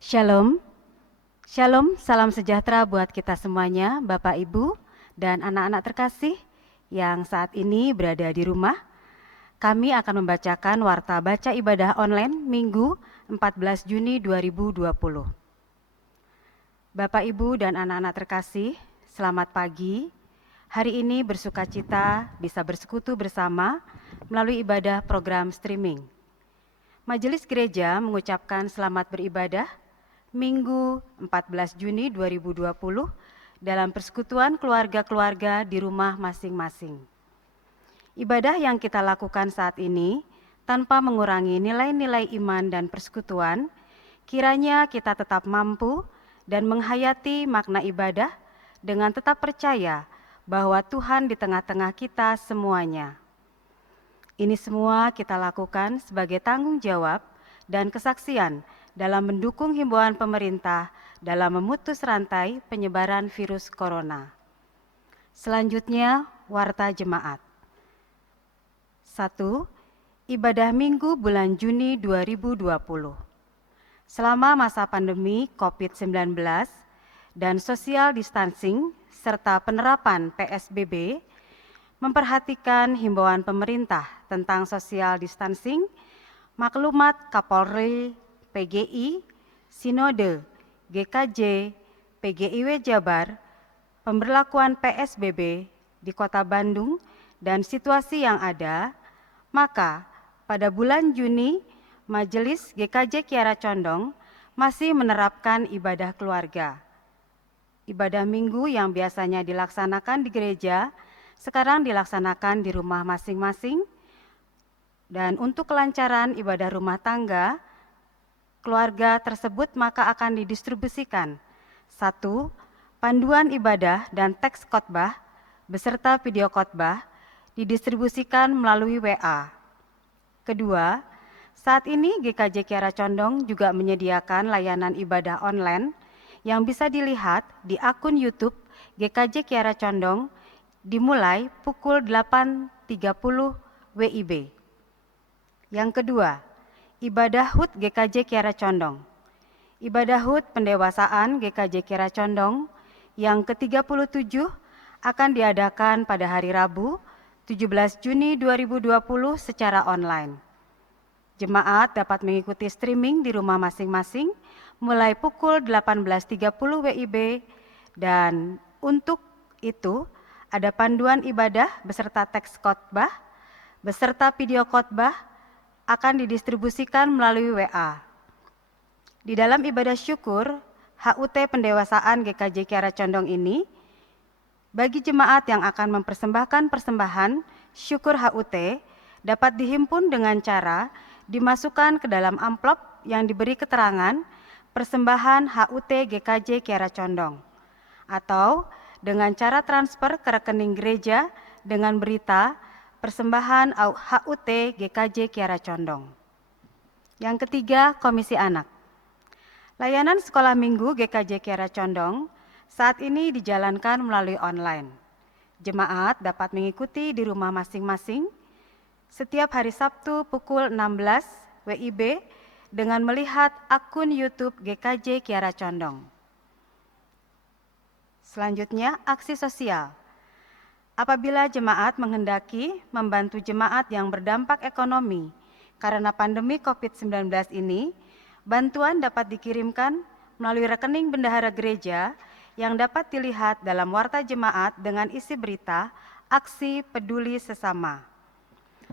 Shalom, Shalom, salam sejahtera buat kita semuanya, Bapak, Ibu, dan anak-anak terkasih yang saat ini berada di rumah. Kami akan membacakan Warta Baca Ibadah Online Minggu 14 Juni 2020. Bapak, Ibu, dan anak-anak terkasih, selamat pagi. Hari ini bersuka cita bisa bersekutu bersama melalui ibadah program streaming. Majelis Gereja mengucapkan selamat beribadah Minggu 14 Juni 2020 dalam persekutuan keluarga-keluarga di rumah masing-masing. Ibadah yang kita lakukan saat ini tanpa mengurangi nilai-nilai iman dan persekutuan, kiranya kita tetap mampu dan menghayati makna ibadah dengan tetap percaya bahwa Tuhan di tengah-tengah kita semuanya. Ini semua kita lakukan sebagai tanggung jawab dan kesaksian dalam mendukung himbauan pemerintah dalam memutus rantai penyebaran virus corona. Selanjutnya, Warta Jemaat. 1. Ibadah Minggu bulan Juni 2020. Selama masa pandemi COVID-19 dan social distancing serta penerapan PSBB, memperhatikan himbauan pemerintah tentang social distancing, maklumat Kapolri, PGI, Sinode, GKJ, PGIW Jabar, pemberlakuan PSBB di Kota Bandung dan situasi yang ada, maka pada bulan Juni, Majelis GKJ Kiara Condong masih menerapkan ibadah keluarga. Ibadah minggu yang biasanya dilaksanakan di gereja, sekarang dilaksanakan di rumah masing-masing. Dan untuk kelancaran ibadah rumah tangga, keluarga tersebut maka akan didistribusikan 1. Panduan ibadah dan teks khotbah beserta video khotbah didistribusikan melalui WA. Kedua, saat ini GKJ Kiara Condong juga menyediakan layanan ibadah online yang bisa dilihat di akun YouTube GKJ Kiara Condong dimulai pukul 8.30 WIB. Yang kedua, ibadah HUT GKJ Kiara Condong. Ibadah HUT pendewasaan GKJ Kiara Condong yang ke-37 akan diadakan pada hari Rabu 17 Juni 2020 secara online. Jemaat dapat mengikuti streaming di rumah masing-masing mulai pukul 18.30 WIB dan untuk itu ada panduan ibadah beserta teks khotbah beserta video khotbah akan didistribusikan melalui WA. Di dalam ibadah syukur HUT pendewasaan GKJ Kiara Condong ini, bagi jemaat yang akan mempersembahkan persembahan syukur HUT dapat dihimpun dengan cara dimasukkan ke dalam amplop yang diberi keterangan persembahan HUT GKJ Kiara Condong atau dengan cara transfer ke rekening gereja dengan berita persembahan HUT GKJ Kiara Condong. Yang ketiga, Komisi Anak. Layanan sekolah minggu GKJ Kiara Condong saat ini dijalankan melalui online. Jemaat dapat mengikuti di rumah masing-masing setiap hari Sabtu pukul 16 WIB dengan melihat akun YouTube GKJ Kiara Condong. Selanjutnya, aksi sosial. Apabila jemaat menghendaki membantu jemaat yang berdampak ekonomi karena pandemi COVID-19 ini, bantuan dapat dikirimkan melalui rekening bendahara gereja yang dapat dilihat dalam warta jemaat dengan isi berita Aksi Peduli Sesama.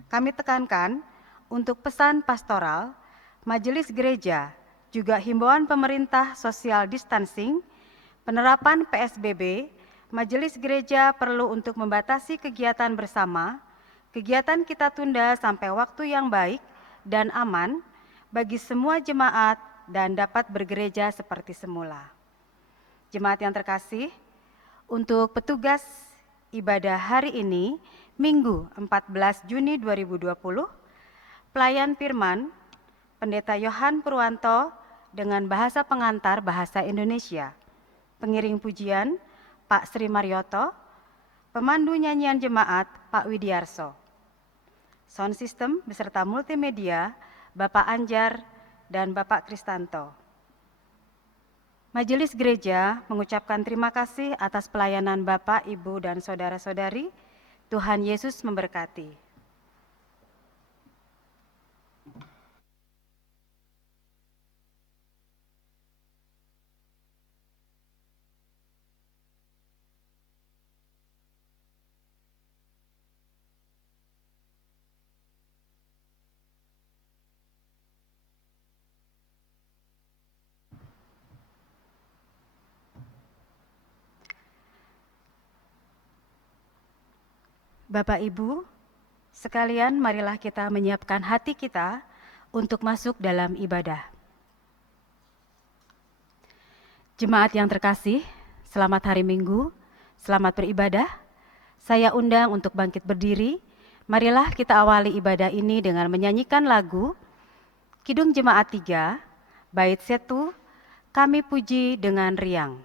Kami tekankan untuk pesan pastoral, majelis gereja, juga himbauan pemerintah social distancing, penerapan PSBB, majelis gereja perlu untuk membatasi kegiatan bersama, kegiatan kita tunda sampai waktu yang baik dan aman bagi semua jemaat dan dapat bergereja seperti semula. Jemaat yang terkasih, untuk petugas ibadah hari ini, Minggu 14 Juni 2020, pelayan firman, Pendeta Yohan Purwanto dengan bahasa pengantar bahasa Indonesia, pengiring pujian, Pak Sri Marioto, pemandu nyanyian jemaat, Pak Widiarso. Sound system beserta multimedia, Bapak Anjar dan Bapak Kristanto. Majelis Gereja mengucapkan terima kasih atas pelayanan Bapak, Ibu, dan saudara-saudari. Tuhan Yesus memberkati. Bapak, Ibu, sekalian marilah kita menyiapkan hati kita untuk masuk dalam ibadah. Jemaat yang terkasih, selamat hari Minggu, selamat beribadah. Saya undang untuk bangkit berdiri. Marilah kita awali ibadah ini dengan menyanyikan lagu Kidung Jemaat 3, Bait 1, Kami Puji dengan Riang.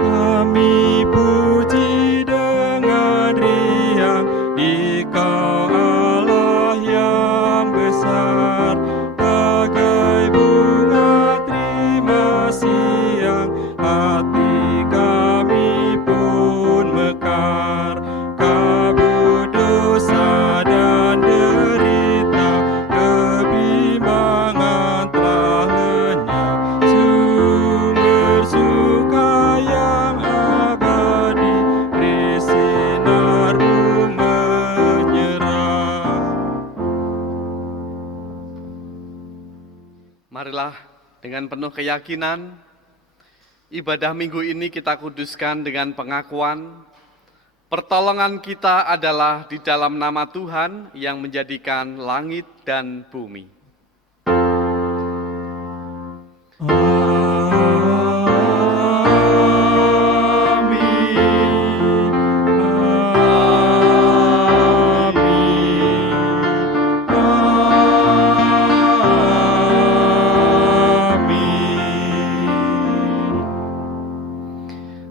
Kami puji dengan riang Dikau Allah yang besar, bagai bunga terima siang, hati kami pun mekar. Kabut dosa dan derita, kebimbangan telah lenyap, sumber suka yang abadi, beri sinar-Mu menyerah. Marilah dengan penuh keyakinan, ibadah minggu ini kita kuduskan dengan pengakuan, pertolongan kita adalah di dalam nama Tuhan yang menjadikan langit dan bumi.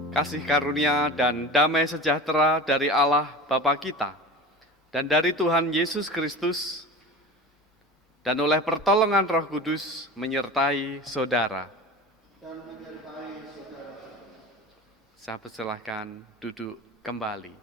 Kasih karunia dan damai sejahtera dari Allah Bapa kita dan dari Tuhan Yesus Kristus dan oleh pertolongan Roh Kudus menyertai saudara. Saya persilahkan duduk kembali.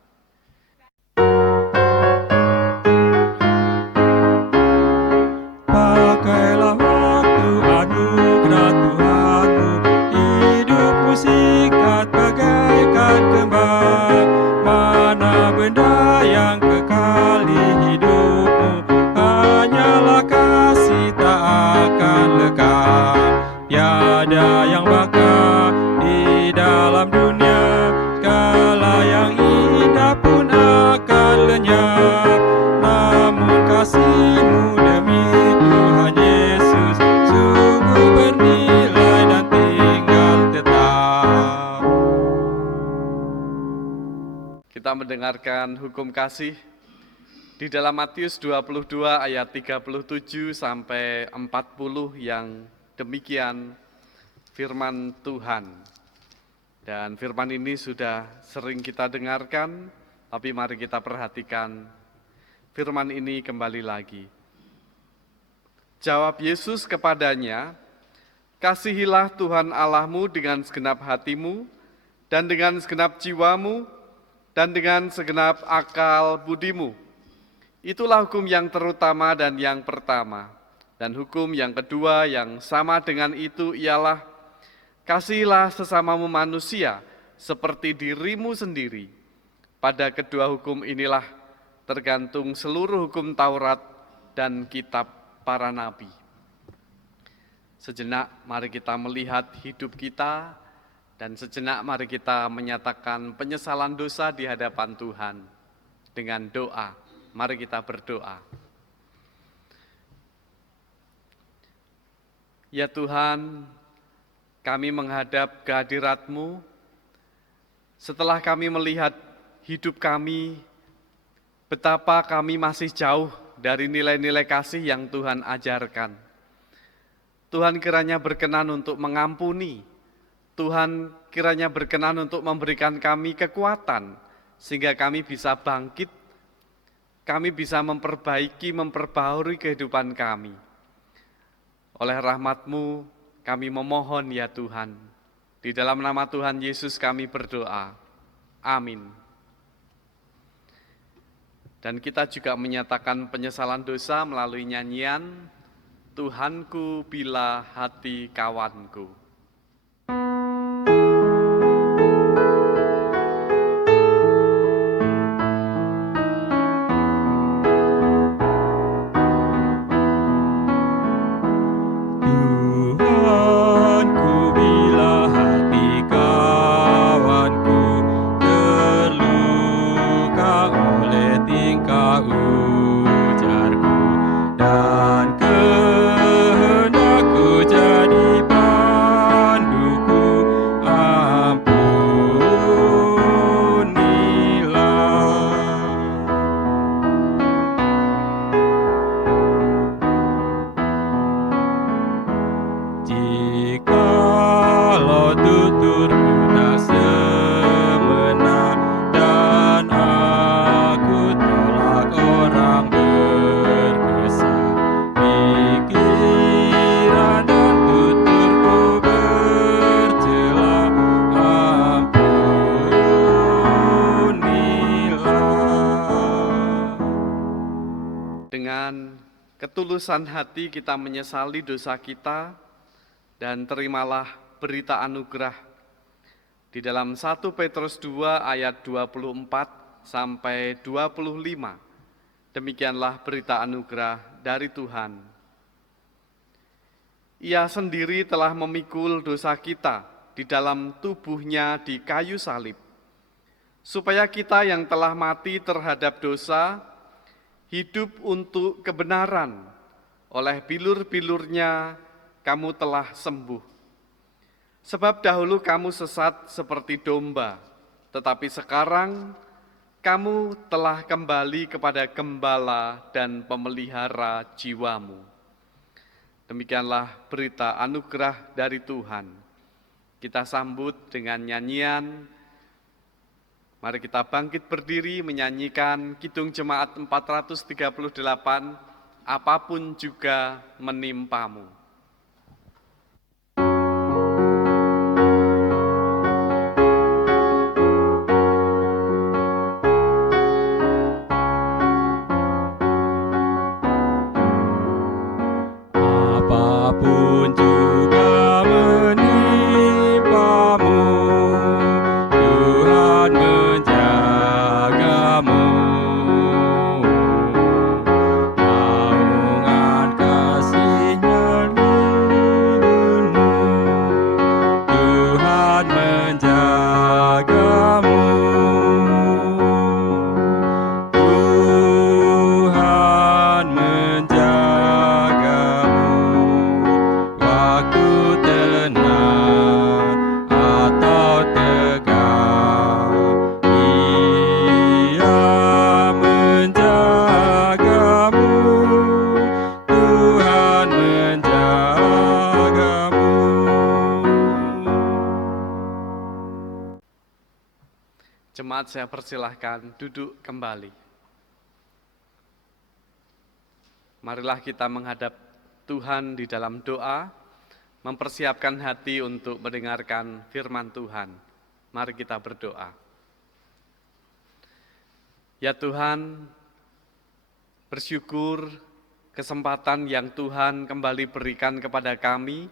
Pakailah waktu anugerah Tuhan-Mu, hidupmu singkat bagaikan kembang. Mana benda yang kekali hidupmu, hanyalah kasih tak akan lekang. Tiada yang bakal di dalam dunia, segala yang indah pun akan lenyap. Namun kasih-Mu demi Tuhan Yesus sungguh bernilai dan tinggal tetap. Kita mendengarkan hukum kasih di dalam Matius 22 ayat 37 sampai 40 yang demikian firman Tuhan. Dan firman ini sudah sering kita dengarkan, tapi mari kita perhatikan firman ini kembali lagi. Jawab Yesus kepadanya, "Kasihilah Tuhan Allahmu dengan segenap hatimu, dan dengan segenap jiwamu, dan dengan segenap akal budimu. Itulah hukum yang terutama dan yang pertama. Dan hukum yang kedua yang sama dengan itu ialah, kasihilah sesamamu manusia seperti dirimu sendiri. Pada kedua hukum inilah tergantung seluruh hukum Taurat dan kitab para nabi." Sejenak mari kita melihat hidup kita, dan sejenak mari kita menyatakan penyesalan dosa di hadapan Tuhan dengan doa. Mari kita berdoa. Ya Tuhan, kami menghadap kehadirat-Mu setelah kami melihat hidup kami, betapa kami masih jauh dari nilai-nilai kasih yang Tuhan ajarkan. Tuhan kiranya berkenan untuk mengampuni, Tuhan kiranya berkenan untuk memberikan kami kekuatan sehingga kami bisa bangkit, kami bisa memperbaharui kehidupan kami. Oleh rahmat-Mu, kami memohon ya Tuhan. Di dalam nama Tuhan Yesus kami berdoa. Amin. Dan kita juga menyatakan penyesalan dosa melalui nyanyian Tuhanku bila hati kawanku. Tuhanku bila hati kawanku terluka oleh tingkah ujarku dan kehendakku jadi panduku, ampunilah. Jikalau tuturku tak semena dan aku tolak orang berkesah, pikiran dan tuturku bercela, ampunilah. Dengan ketulusan hati kita menyesali dosa kita dan terimalah berita anugerah. Di dalam 1 Petrus 2 ayat 24 sampai 25, demikianlah berita anugerah dari Tuhan. Ia sendiri telah memikul dosa kita di dalam tubuhnya di kayu salib, supaya kita yang telah mati terhadap dosa, hidup untuk kebenaran. Oleh bilur-bilurnya kamu telah sembuh. Sebab dahulu kamu sesat seperti domba, tetapi sekarang kamu telah kembali kepada gembala dan pemelihara jiwamu. Demikianlah berita anugerah dari Tuhan. Kita sambut dengan nyanyian. Mari kita bangkit berdiri menyanyikan Kidung Jemaat 438, apapun juga menimpamu. Apapun juga menimpamu, Tuhan menjagamu. Naungan kasih-Nya lindungimu, Tuhan menjagamu. Tuhan menjagamu waktu tenang atau tegang. Ia menjagamu, Tuhan menjagamu. Jemaat, saya persilahkan duduk kembali. Marilah kita menghadap Tuhan di dalam doa, mempersiapkan hati untuk mendengarkan firman Tuhan. Mari kita berdoa. Ya Tuhan, bersyukur kesempatan yang Tuhan kembali berikan kepada kami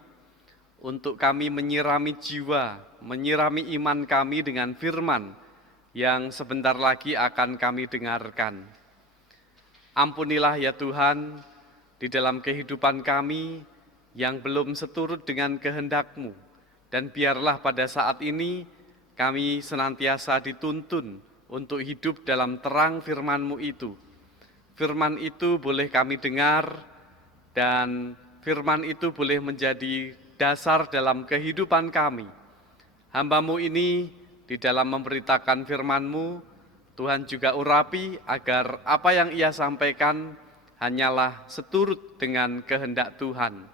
untuk kami menyirami jiwa, menyirami iman kami dengan firman yang sebentar lagi akan kami dengarkan. Ampunilah ya Tuhan, di dalam kehidupan kami yang belum seturut dengan kehendak-Mu, dan biarlah pada saat ini kami senantiasa dituntun untuk hidup dalam terang firman-Mu itu. Firman itu boleh kami dengar, dan firman itu boleh menjadi dasar dalam kehidupan kami. Hamba-Mu ini di dalam memberitakan firman-Mu, Tuhan juga urapi agar apa yang Ia sampaikan hanyalah seturut dengan kehendak Tuhan.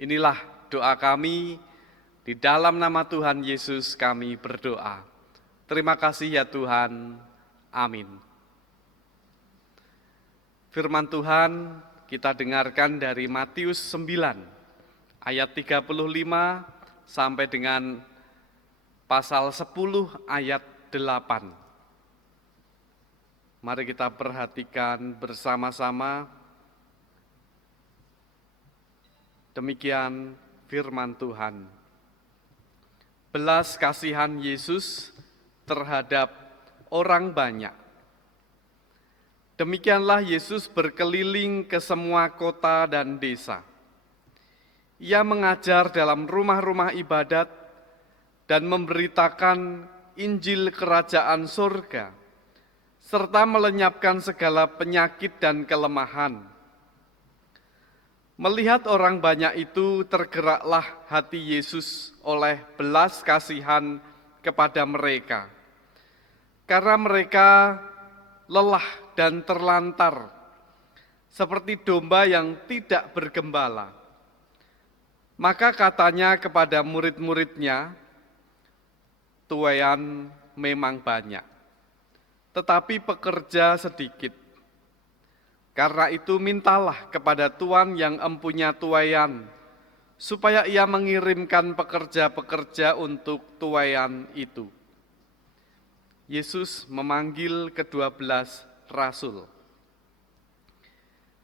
Inilah doa kami, di dalam nama Tuhan Yesus kami berdoa. Terima kasih ya Tuhan. Amin. Firman Tuhan kita dengarkan dari Matius 9 ayat 35 sampai dengan pasal 10 ayat 8. Mari kita perhatikan bersama-sama. Demikian firman Tuhan. Belas kasihan Yesus terhadap orang banyak. Demikianlah Yesus berkeliling ke semua kota dan desa. Ia mengajar dalam rumah-rumah ibadat dan memberitakan Injil Kerajaan Surga, serta melenyapkan segala penyakit dan kelemahan. Melihat orang banyak itu, tergeraklah hati Yesus oleh belas kasihan kepada mereka, karena mereka lelah dan terlantar, seperti domba yang tidak bergembala. Maka katanya kepada murid-muridnya, tuaian memang banyak, tetapi pekerja sedikit. Karena itu mintalah kepada Tuhan yang empunya tuaian, supaya ia mengirimkan pekerja-pekerja untuk tuaian itu. Yesus memanggil ke-12 rasul.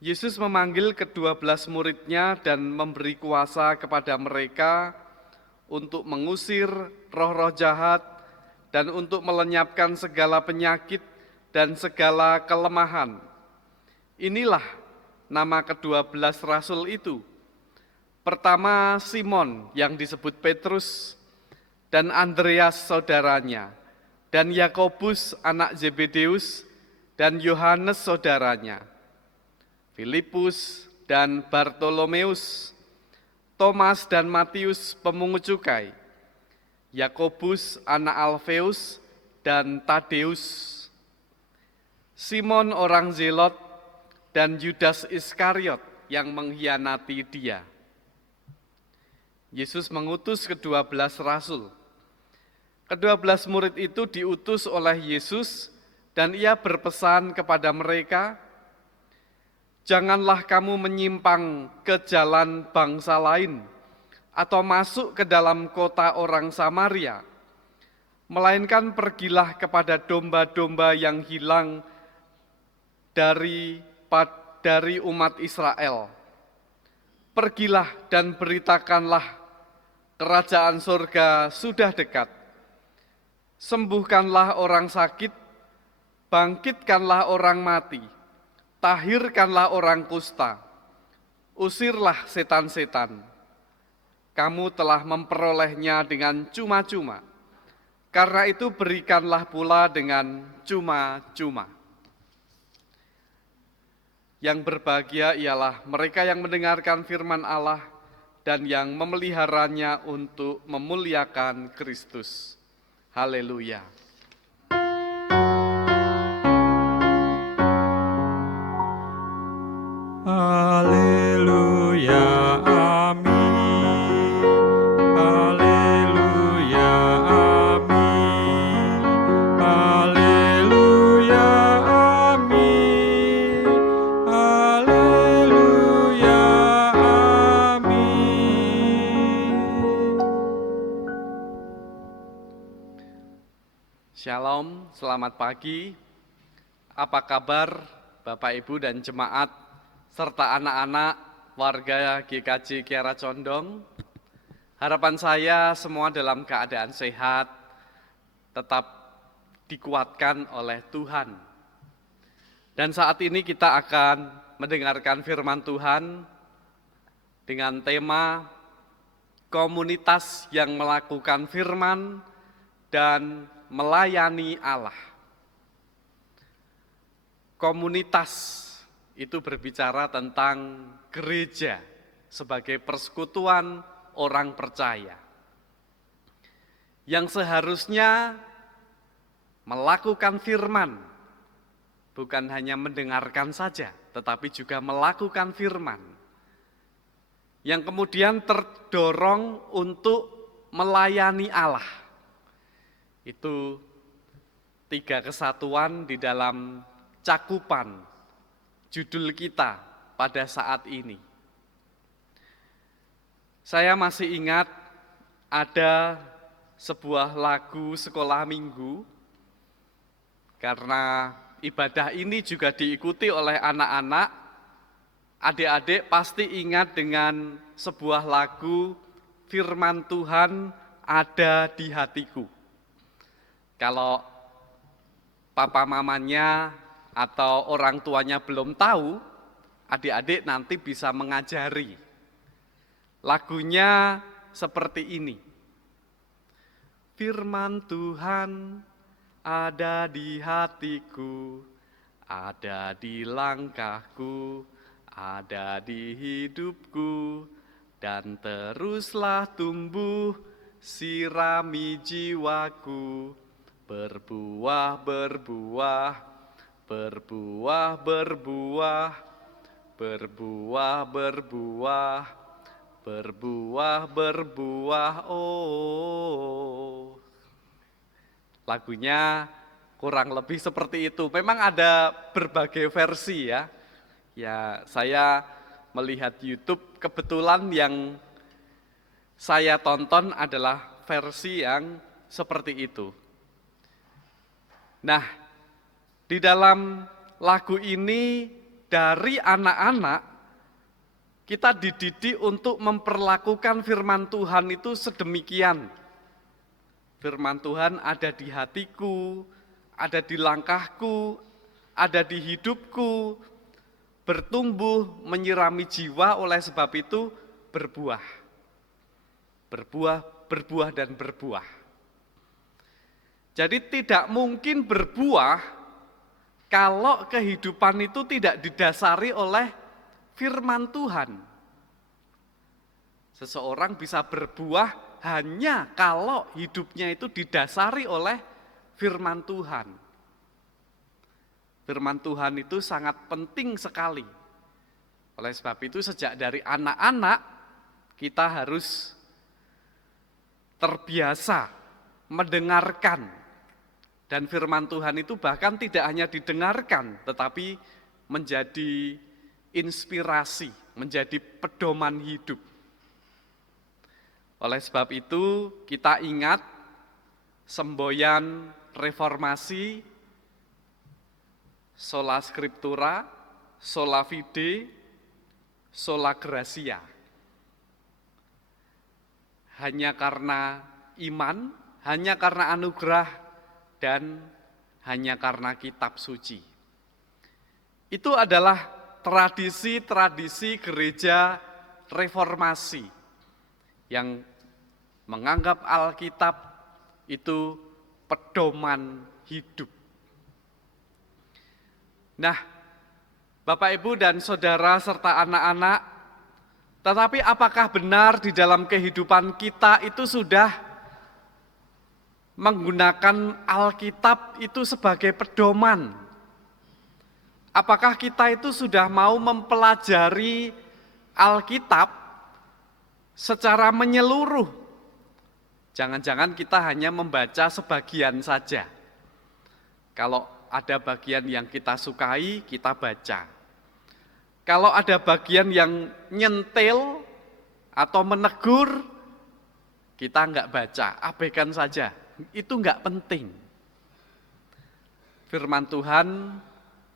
Yesus memanggil ke-12 muridnya dan memberi kuasa kepada mereka untuk mengusir roh-roh jahat dan untuk melenyapkan segala penyakit dan segala kelemahan. Inilah nama ke-12 rasul itu. Pertama, Simon yang disebut Petrus, dan Andreas saudaranya, dan Yakobus anak Zebedeus, dan Yohanes saudaranya, Filipus dan Bartolomeus, Thomas dan Matius pemungut cukai, Yakobus anak Alfeus dan Tadeus, Simon orang Zelot, dan Yudas Iskariot yang mengkhianati dia. Yesus mengutus ke-12 rasul. Ke-12 murid itu diutus oleh Yesus dan ia berpesan kepada mereka, janganlah kamu menyimpang ke jalan bangsa lain atau masuk ke dalam kota orang Samaria, melainkan pergilah kepada domba-domba yang hilang dari umat Israel. Pergilah dan beritakanlah, kerajaan surga sudah dekat. Sembuhkanlah orang sakit, bangkitkanlah orang mati, tahirkanlah orang kusta, usirlah setan-setan. Kamu telah memperolehnya dengan cuma-cuma, karena itu berikanlah pula dengan cuma-cuma. Yang berbahagia ialah mereka yang mendengarkan firman Allah dan yang memeliharanya untuk memuliakan Kristus. Haleluya. Haleluya, amin. Haleluya, amin. Haleluya, amin. Haleluya, amin. Shalom, selamat pagi. Apa kabar Bapak Ibu dan jemaat serta anak-anak warga GKJ Kiara Condong? Harapan saya semua dalam keadaan sehat, tetap dikuatkan oleh Tuhan. Dan saat ini kita akan mendengarkan firman Tuhan dengan tema komunitas yang melakukan firman dan melayani Allah. Komunitas itu berbicara tentang gereja sebagai persekutuan orang percaya yang seharusnya melakukan firman, bukan hanya mendengarkan saja, tetapi juga melakukan firman, yang kemudian terdorong untuk melayani Allah. Itu tiga kesatuan di dalam cakupan judul kita pada saat ini. Saya masih ingat ada sebuah lagu sekolah minggu, karena ibadah ini juga diikuti oleh anak-anak. Adik-adik pasti ingat dengan sebuah lagu, firman Tuhan ada di hatiku. Kalau papa mamanya atau orang tuanya belum tahu, adik-adik nanti bisa mengajari. Lagunya seperti ini. Firman Tuhan ada di hatiku, ada di langkahku, ada di hidupku, dan teruslah tumbuh, sirami jiwaku, berbuah, berbuah, berbuah, berbuah, berbuah, berbuah, berbuah, berbuah, oh. Lagunya kurang lebih seperti itu. Memang ada berbagai versi ya. Ya, saya melihat YouTube, kebetulan yang saya tonton adalah versi yang seperti itu. Nah, di dalam lagu ini dari anak-anak kita dididik untuk memperlakukan firman Tuhan itu sedemikian. Firman Tuhan ada di hatiku, ada di langkahku, ada di hidupku, bertumbuh, menyirami jiwa, oleh sebab itu berbuah. Berbuah, berbuah, dan berbuah. Jadi tidak mungkin berbuah kalau kehidupan itu tidak didasari oleh firman Tuhan. Seseorang bisa berbuah hanya kalau hidupnya itu didasari oleh firman Tuhan. Firman Tuhan itu sangat penting sekali. Oleh sebab itu sejak dari anak-anak kita harus terbiasa mendengarkan. Dan firman Tuhan itu bahkan tidak hanya didengarkan, tetapi menjadi inspirasi, menjadi pedoman hidup. Oleh sebab itu kita ingat semboyan reformasi, sola scriptura, sola fide, sola gratia. Hanya karena iman, hanya karena anugerah, dan hanya karena kitab suci. Itu adalah tradisi-tradisi gereja reformasi yang menganggap Alkitab itu pedoman hidup. Nah, Bapak, Ibu, dan Saudara, serta anak-anak, tetapi apakah benar di dalam kehidupan kita itu sudah menggunakan Alkitab itu sebagai pedoman? Apakah kita itu sudah mau mempelajari Alkitab secara menyeluruh? Jangan-jangan kita hanya membaca sebagian saja. Kalau ada bagian yang kita sukai, kita baca. Kalau ada bagian yang nyentil atau menegur, kita enggak baca, abaikan saja. Itu enggak penting. Firman Tuhan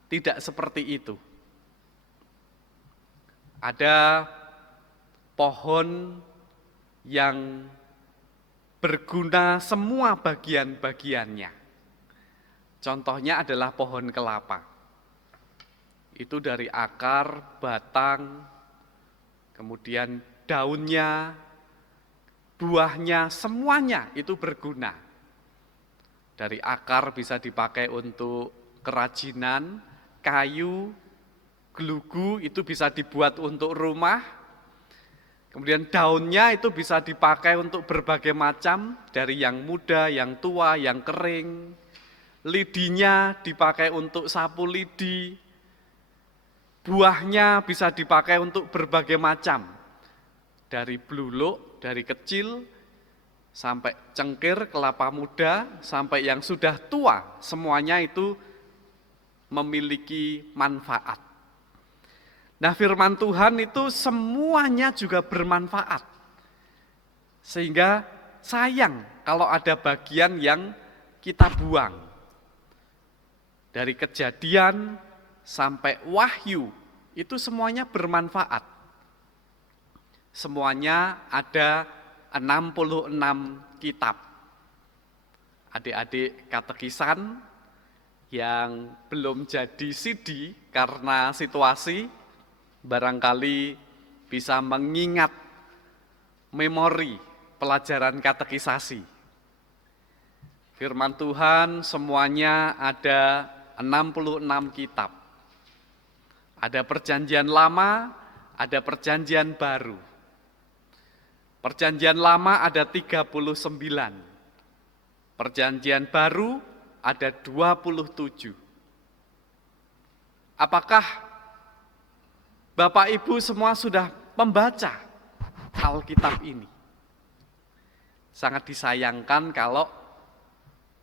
tidak seperti itu. Ada pohon yang berguna semua bagian-bagiannya. Contohnya adalah pohon kelapa. Itu dari akar, batang, kemudian daunnya, buahnya, semuanya itu berguna. Dari akar bisa dipakai untuk kerajinan, kayu, gelugu itu bisa dibuat untuk rumah. Kemudian daunnya itu bisa dipakai untuk berbagai macam, dari yang muda, yang tua, yang kering. Lidinya dipakai untuk sapu lidi. Buahnya bisa dipakai untuk berbagai macam. Dari bluluk, dari kecil, sampai cengkir, kelapa muda, sampai yang sudah tua, semuanya itu memiliki manfaat. Nah, firman Tuhan itu semuanya juga bermanfaat. Sehingga sayang kalau ada bagian yang kita buang. Dari Kejadian sampai Wahyu, itu semuanya bermanfaat. Semuanya ada 66 kitab. Adik-adik katekisan yang belum jadi CD karena situasi, barangkali bisa mengingat memori pelajaran katekisasi. Firman Tuhan semuanya ada 66 kitab. Ada perjanjian lama, ada perjanjian baru. Perjanjian lama ada 39. Perjanjian baru ada 27. Apakah Bapak Ibu semua sudah membaca Alkitab ini? Sangat disayangkan kalau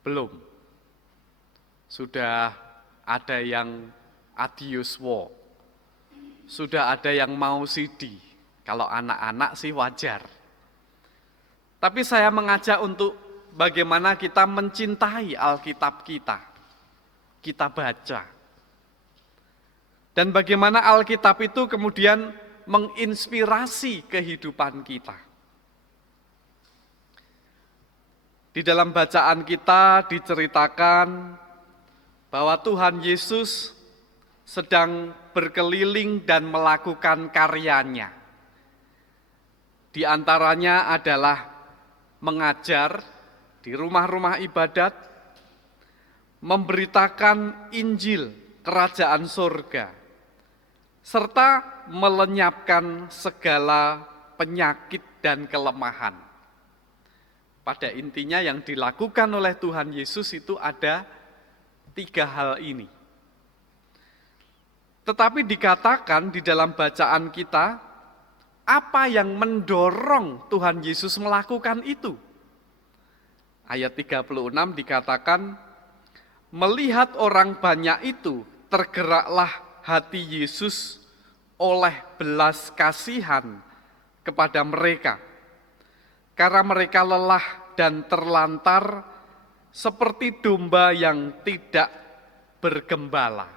belum. Sudah ada yang adius war. Sudah ada yang mau CD. Kalau anak-anak sih wajar. Tapi saya mengajak untuk bagaimana kita mencintai Alkitab kita. Kita baca. Dan bagaimana Alkitab itu kemudian menginspirasi kehidupan kita. Di dalam bacaan kita diceritakan bahwa Tuhan Yesus sedang berkeliling dan melakukan karyanya. Di antaranya adalah mengajar di rumah-rumah ibadat, memberitakan Injil Kerajaan Surga, serta melenyapkan segala penyakit dan kelemahan. Pada intinya yang dilakukan oleh Tuhan Yesus itu ada 3 hal ini. Tetapi dikatakan di dalam bacaan kita, apa yang mendorong Tuhan Yesus melakukan itu? Ayat 36 dikatakan, melihat orang banyak itu, tergeraklah hati Yesus oleh belas kasihan kepada mereka. Karena mereka lelah dan terlantar seperti domba yang tidak bergembala.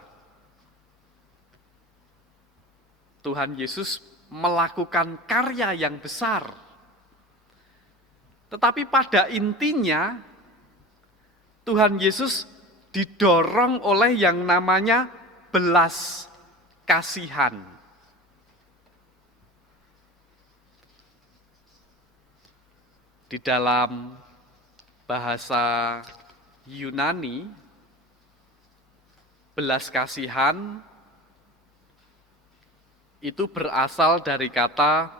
Tuhan Yesus melakukan karya yang besar. Tetapi pada intinya, Tuhan Yesus didorong oleh yang namanya belas kasihan. Di dalam bahasa Yunani, belas kasihan itu berasal dari kata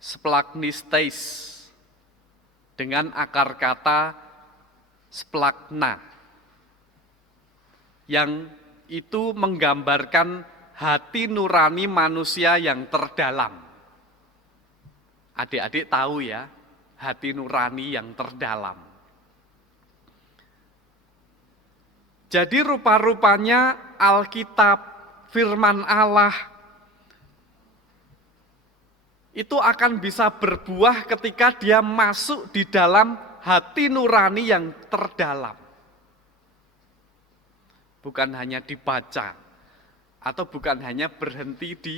splagnistes dengan akar kata splagna, yang itu menggambarkan hati nurani manusia yang terdalam. Adik-adik tahu ya, hati nurani yang terdalam. Jadi rupa-rupanya Alkitab, firman Allah, itu akan bisa berbuah ketika dia masuk di dalam hati nurani yang terdalam. Bukan hanya dibaca, atau bukan hanya berhenti di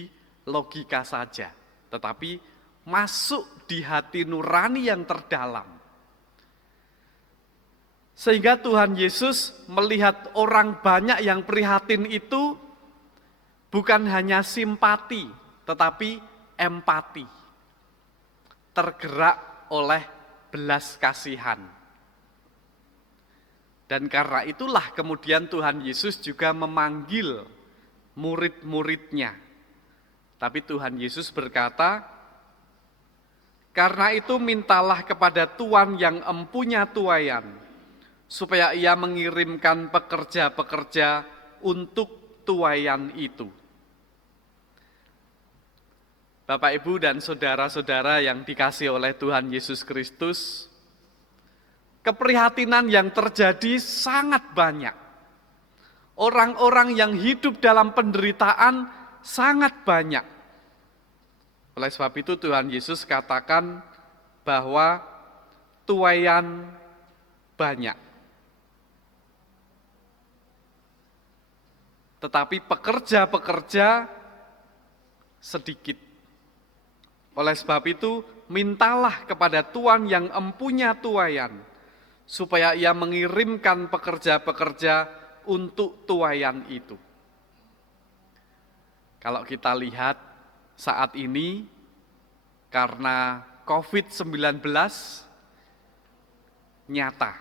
logika saja, tetapi masuk di hati nurani yang terdalam. Sehingga Tuhan Yesus melihat orang banyak yang prihatin itu bukan hanya simpati, tetapi empati. Tergerak oleh belas kasihan. Dan karena itulah kemudian Tuhan Yesus juga memanggil murid-muridnya. Tapi Tuhan Yesus berkata, karena itu mintalah kepada Tuhan yang empunya tuaian, supaya ia mengirimkan pekerja-pekerja untuk tuaian itu. Bapak, Ibu, dan saudara-saudara yang dikasihi oleh Tuhan Yesus Kristus, keprihatinan yang terjadi sangat banyak. Orang-orang yang hidup dalam penderitaan sangat banyak. Oleh sebab itu Tuhan Yesus katakan bahwa tuaian banyak, tetapi pekerja-pekerja sedikit. Oleh sebab itu, mintalah kepada Tuhan yang empunya tuaian, supaya Ia mengirimkan pekerja-pekerja untuk tuaian itu. Kalau kita lihat saat ini, karena COVID-19 nyata,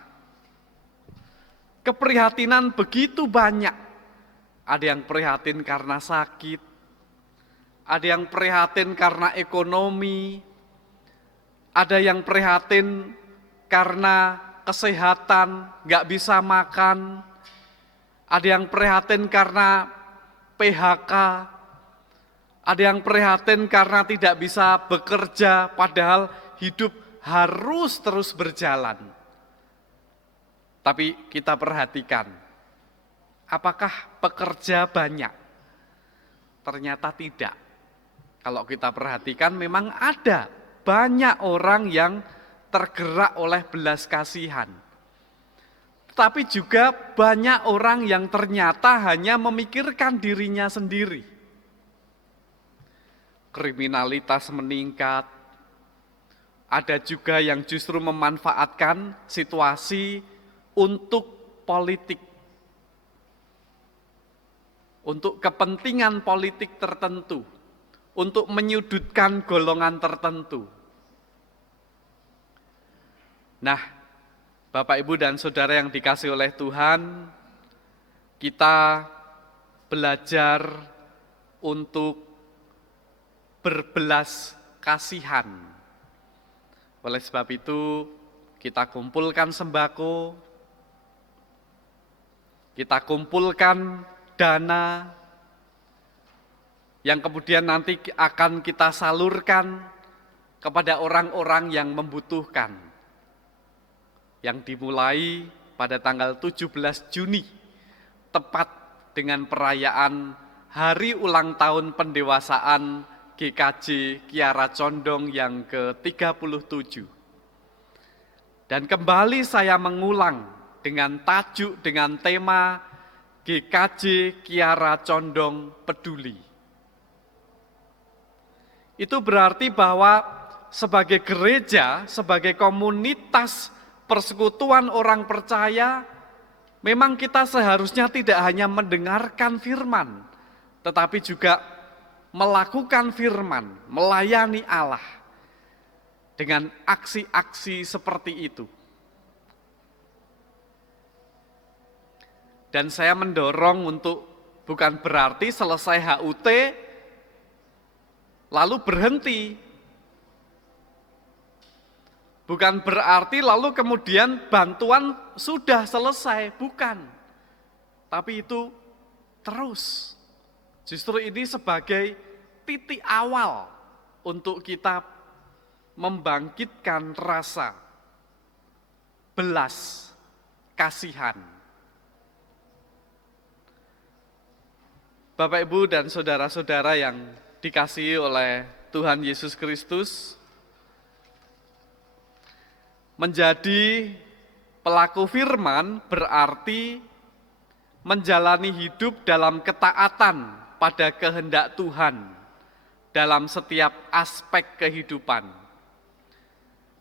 keprihatinan begitu banyak. Ada yang prihatin karena sakit, ada yang prihatin karena ekonomi, ada yang prihatin karena kesehatan, nggak bisa makan, ada yang prihatin karena PHK, ada yang prihatin karena tidak bisa bekerja, padahal hidup harus terus berjalan. Tapi kita perhatikan, apakah pekerja banyak? Ternyata tidak. Kalau kita perhatikan memang ada banyak orang yang tergerak oleh belas kasihan. Tapi juga banyak orang yang ternyata hanya memikirkan dirinya sendiri. Kriminalitas meningkat. Ada juga yang justru memanfaatkan situasi untuk politik. Untuk kepentingan politik tertentu. Untuk menyudutkan golongan tertentu. Nah, Bapak, Ibu, dan Saudara yang dikasihi oleh Tuhan, kita belajar untuk berbelas kasihan. Oleh sebab itu, kita kumpulkan sembako, kita kumpulkan dana, yang kemudian nanti akan kita salurkan kepada orang-orang yang membutuhkan. Yang dimulai pada tanggal 17 Juni, tepat dengan perayaan Hari Ulang Tahun Pendewasaan GKJ Kiara Condong yang ke-37. Dan kembali saya mengulang dengan tajuk, dengan tema GKJ Kiara Condong Peduli. Itu berarti bahwa sebagai gereja, sebagai komunitas persekutuan orang percaya, memang kita seharusnya tidak hanya mendengarkan firman, tetapi juga melakukan firman, melayani Allah dengan aksi-aksi seperti itu. Dan saya mendorong untuk bukan berarti selesai HUT lalu berhenti. Bukan berarti lalu kemudian bantuan sudah selesai, bukan. Tapi itu terus. Justru ini sebagai titik awal untuk kita membangkitkan rasa belas kasihan. Bapak, Ibu, dan saudara-saudara yang dikasihi oleh Tuhan Yesus Kristus, menjadi pelaku firman berarti menjalani hidup dalam ketaatan pada kehendak Tuhan dalam setiap aspek kehidupan.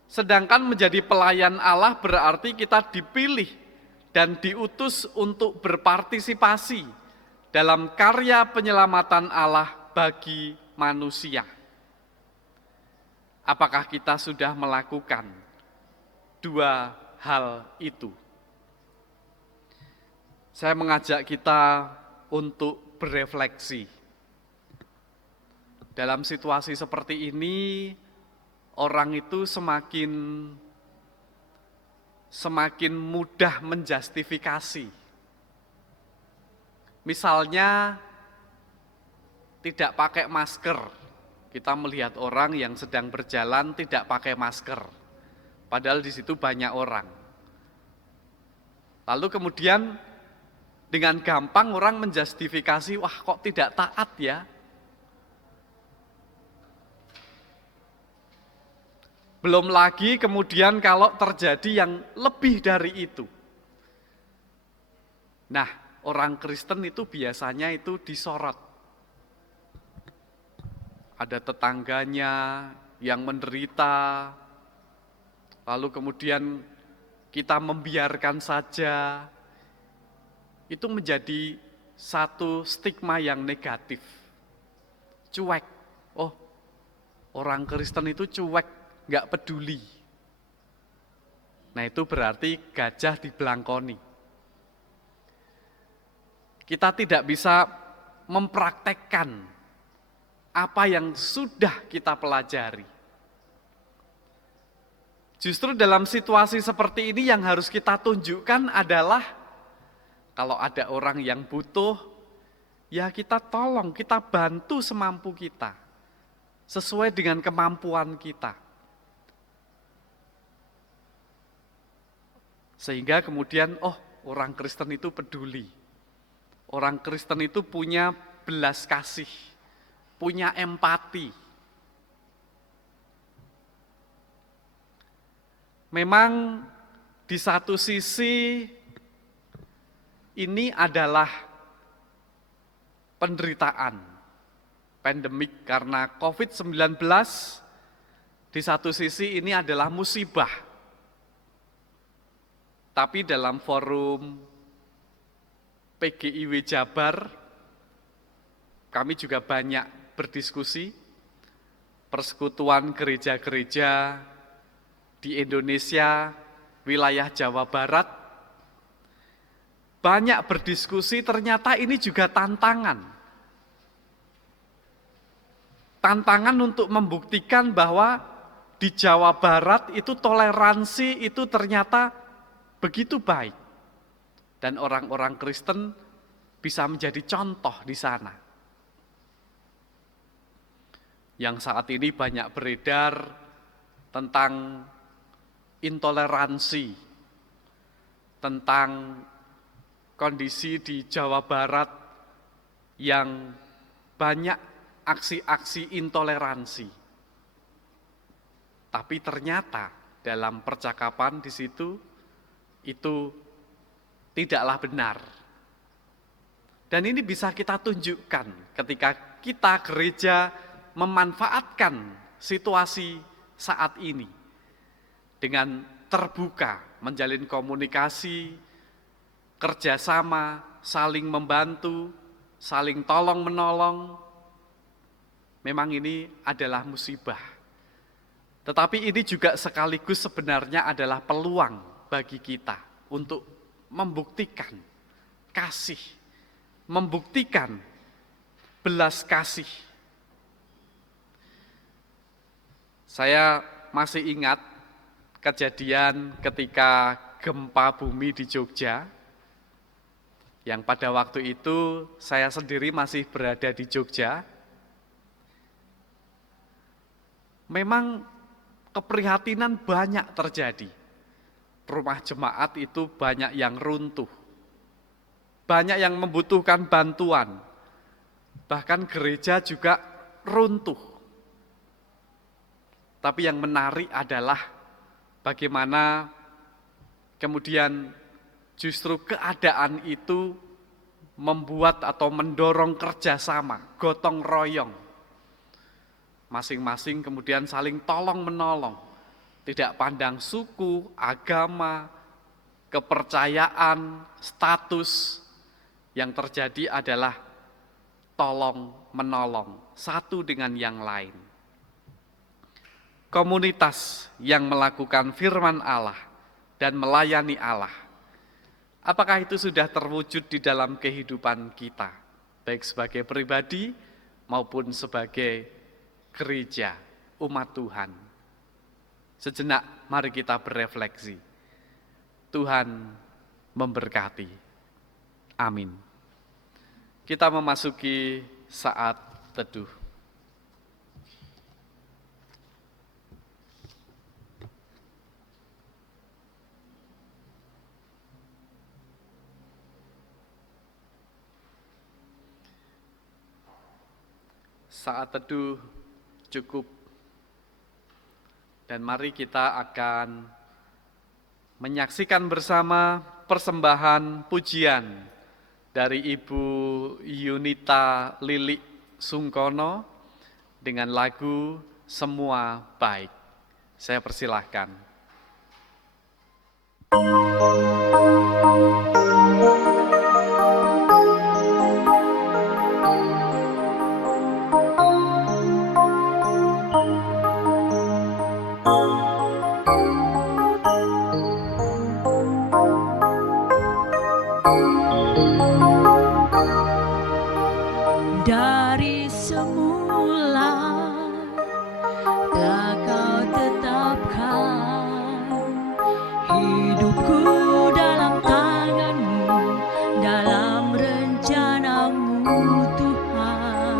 Sedangkan menjadi pelayan Allah berarti kita dipilih dan diutus untuk berpartisipasi dalam karya penyelamatan Allah bagi manusia. Apakah kita sudah melakukan dua hal itu? Saya mengajak kita untuk berefleksi. Dalam situasi seperti ini, orang itu semakin mudah menjustifikasi. Misalnya tidak pakai masker, kita melihat orang yang sedang berjalan tidak pakai masker, padahal di situ banyak orang. Lalu kemudian dengan gampang orang menjustifikasi, wah kok tidak taat ya? Belum lagi kemudian kalau terjadi yang lebih dari itu. Nah, orang Kristen itu biasanya itu disorot. Ada tetangganya yang menderita, lalu kemudian kita membiarkan saja, itu menjadi satu stigma yang negatif. Cuek, oh orang Kristen itu cuek, nggak peduli. Nah itu berarti gajah dibelangkoni. Kita tidak bisa mempraktekkan apa yang sudah kita pelajari. Justru dalam situasi seperti ini yang harus kita tunjukkan adalah kalau ada orang yang butuh, ya kita tolong, kita bantu semampu kita, sesuai dengan kemampuan kita. Sehingga kemudian, oh orang Kristen itu peduli, orang Kristen itu punya belas kasih, punya empati. Memang di satu sisi ini adalah penderitaan, pandemik karena COVID-19, di satu sisi ini adalah musibah. Tapi dalam forum PGIW Jabar, kami juga banyak berdiskusi, persekutuan gereja-gereja di Indonesia, wilayah Jawa Barat, banyak berdiskusi, ternyata ini juga tantangan. Tantangan untuk membuktikan bahwa di Jawa Barat itu toleransi itu ternyata begitu baik. Dan orang-orang Kristen bisa menjadi contoh di sana. Yang saat ini banyak beredar tentang intoleransi, tentang kondisi di Jawa Barat yang banyak aksi-aksi intoleransi. Tapi ternyata dalam percakapan di situ itu tidaklah benar. Dan ini bisa kita tunjukkan ketika kita gereja memanfaatkan situasi saat ini dengan terbuka, menjalin komunikasi, kerjasama, saling membantu, saling tolong-menolong. Memang ini adalah musibah. Tetapi ini juga sekaligus sebenarnya adalah peluang bagi kita untuk membuktikan kasih, membuktikan belas kasih. Saya masih ingat kejadian ketika gempa bumi di Jogja, yang pada waktu itu saya sendiri masih berada di Jogja. Memang keprihatinan banyak terjadi. Rumah jemaat itu banyak yang runtuh, banyak yang membutuhkan bantuan, bahkan gereja juga runtuh. Tapi yang menarik adalah bagaimana kemudian justru keadaan itu membuat atau mendorong kerjasama, gotong royong. Masing-masing kemudian saling tolong-menolong, tidak pandang suku, agama, kepercayaan, status. Yang terjadi adalah tolong-menolong, satu dengan yang lain. Komunitas yang melakukan firman Allah dan melayani Allah. Apakah itu sudah terwujud di dalam kehidupan kita, baik sebagai pribadi maupun sebagai gereja, umat Tuhan? Sejenak mari kita berefleksi. Tuhan memberkati. Amin. Kita memasuki saat teduh. saat teduh cukup. Dan mari kita akan menyaksikan bersama persembahan pujian dari Ibu Yunita Lilik Sungkono dengan lagu Semua Baik. Saya persilahkan. Dari semula telah Kau tetapkan hidupku dalam tangan-Mu, dalam rencana-Mu Tuhan.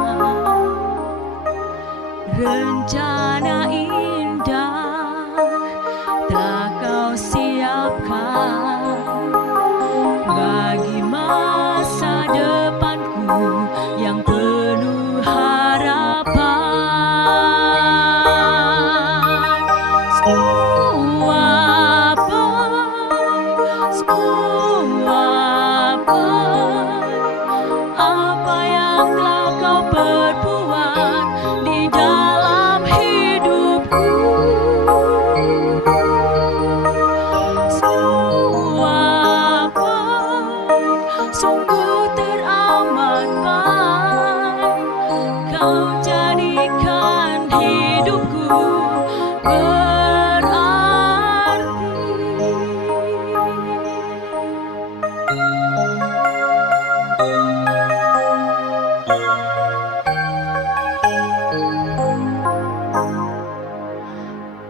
Rencana indah telah Kau siapkan bagi masa depanku yang penuh harapan. Semua baik, semua baik, apa yang telah Kau perbuat di dalam hidupku. Semua baik, sungguh teramat baik, Kau jadikan hidupku berarti.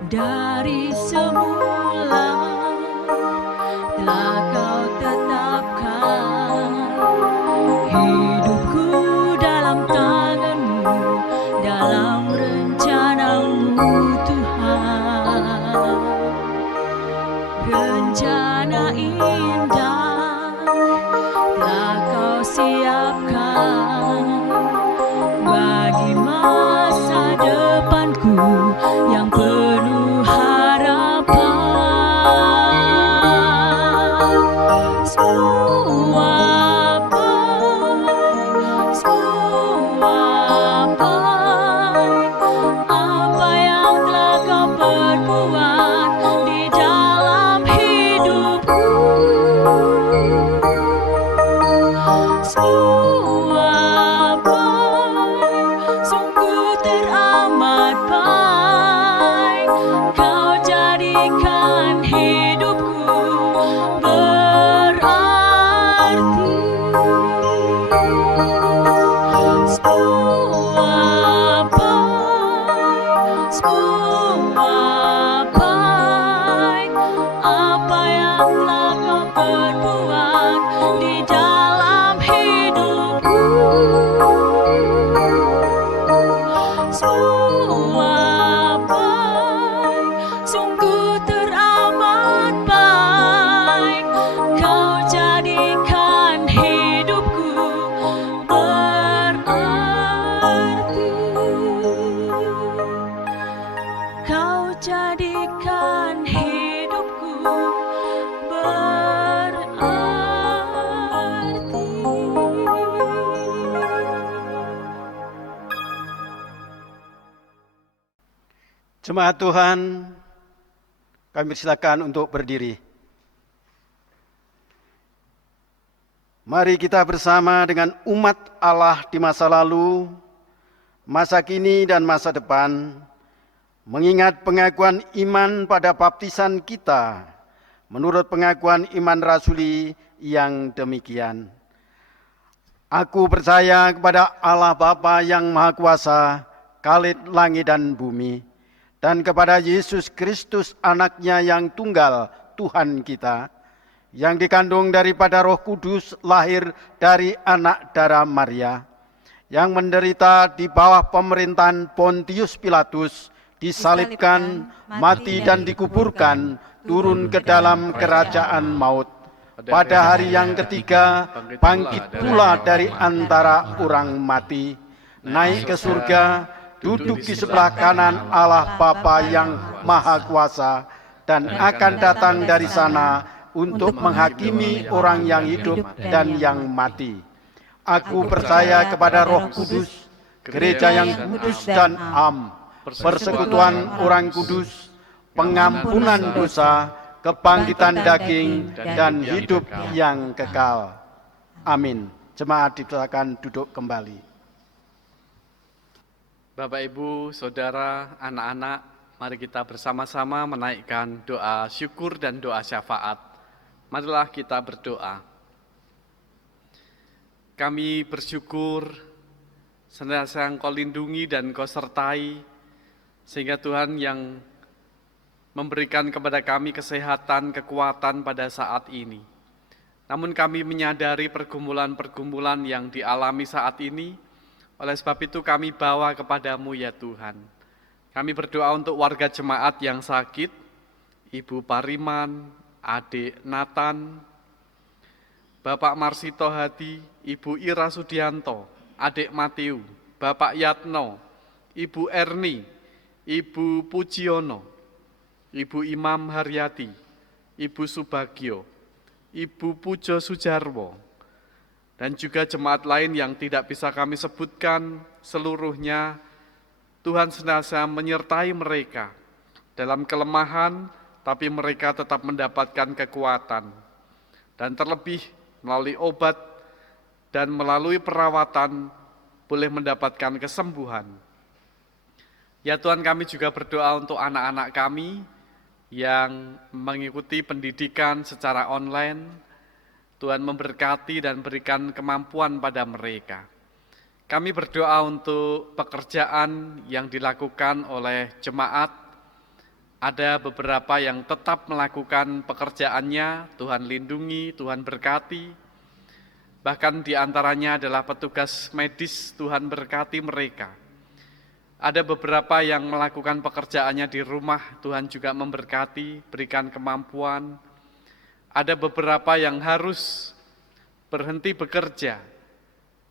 Dari semula telah Kau tetapkan hidupku dalam tangan-Mu, dalam rencana-Mu Tuhan. Rencana indah telah Kau siapkan bagi masa depanku yang penuh harapan. Semua baik, semua baik, apa yang telah Kau perbuat di dalam hidupku. Semua baik, sungguh teramat baik, Kau jadikan hidupku berarti. Semua baik, semua baik, apa yang telah Kau perbuat di dalam hidupku. Semua baik, sungguh teramat baik, Kau jadikan hidupku berarti. Kau jadikan hidupku berarti. Jemaat Tuhan, kami silakan untuk berdiri. Mari kita bersama dengan umat Allah di masa lalu, masa kini dan masa depan, mengingat pengakuan iman pada baptisan kita, menurut pengakuan iman rasuli yang demikian. Aku percaya kepada Allah Bapa yang Maha Kuasa, Khalid langit dan bumi, dan kepada Yesus Kristus anaknya yang tunggal Tuhan kita, yang dikandung daripada Roh Kudus, lahir dari anak darah Maria, yang menderita di bawah pemerintahan Pontius Pilatus, disalibkan, mati dan dikuburkan, turun ke dalam kerajaan maut. Pada hari yang ketiga, bangkit pula dari antara orang mati, naik ke surga, duduk di sebelah kanan Allah Bapa yang Maha Kuasa, dan akan datang dari sana untuk menghakimi orang yang hidup dan yang mati. Aku percaya kepada Roh Kudus, gereja yang kudus dan am, persekutuan orang kudus, pengampunan dosa, kebangkitan daging, dan hidup yang kekal. Amin. Jemaat dipersilakan duduk kembali. Bapak, Ibu, Saudara, anak-anak, mari kita bersama-sama menaikkan doa syukur dan doa syafaat. Marilah kita berdoa. Kami bersyukur senantiasa Engkau lindungi dan Engkau sertai, sehingga Tuhan yang memberikan kepada kami kesehatan, kekuatan pada saat ini. Namun kami menyadari pergumulan-pergumulan yang dialami saat ini, oleh sebab itu kami bawa kepadamu ya Tuhan. Kami berdoa untuk warga jemaat yang sakit, Ibu Pariman, Adik Nathan, Bapak Marsito Hadi, Ibu Ira Sudianto, Adik Matiu, Bapak Yatno, Ibu Erni, Ibu Pujiono, Ibu Imam Haryati, Ibu Subagio, Ibu Pujo Sujarwo, dan juga jemaat lain yang tidak bisa kami sebutkan seluruhnya. Tuhan senantiasa menyertai mereka dalam kelemahan, tapi mereka tetap mendapatkan kekuatan. Dan terlebih melalui obat dan melalui perawatan boleh mendapatkan kesembuhan. Ya Tuhan, kami juga berdoa untuk anak-anak kami yang mengikuti pendidikan secara online. Tuhan memberkati dan berikan kemampuan pada mereka. Kami berdoa untuk pekerjaan yang dilakukan oleh jemaat. Ada beberapa yang tetap melakukan pekerjaannya, Tuhan lindungi, Tuhan berkati. Bahkan di antaranya adalah petugas medis, Tuhan berkati mereka. Ada beberapa yang melakukan pekerjaannya di rumah, Tuhan juga memberkati, berikan kemampuan. Ada beberapa yang harus berhenti bekerja,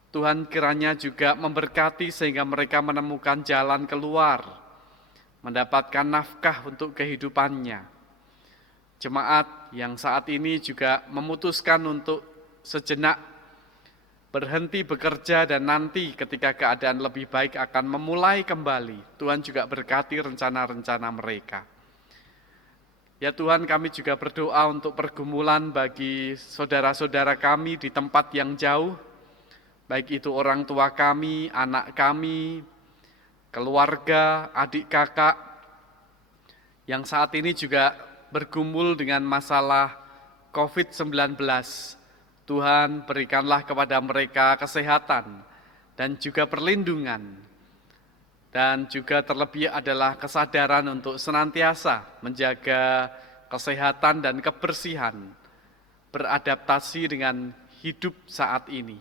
Tuhan kiranya juga memberkati sehingga mereka menemukan jalan keluar, mendapatkan nafkah untuk kehidupannya. Jemaat yang saat ini juga memutuskan untuk sejenak berhenti bekerja dan nanti ketika keadaan lebih baik akan memulai kembali. Tuhan juga berkati rencana-rencana mereka. Ya Tuhan, kami juga berdoa untuk pergumulan bagi saudara-saudara kami di tempat yang jauh, baik itu orang tua kami, anak kami, keluarga, adik kakak, yang saat ini juga bergumul dengan masalah COVID-19. Tuhan berikanlah kepada mereka kesehatan dan juga perlindungan. Dan juga terlebih adalah kesadaran untuk senantiasa menjaga kesehatan dan kebersihan, beradaptasi dengan hidup saat ini.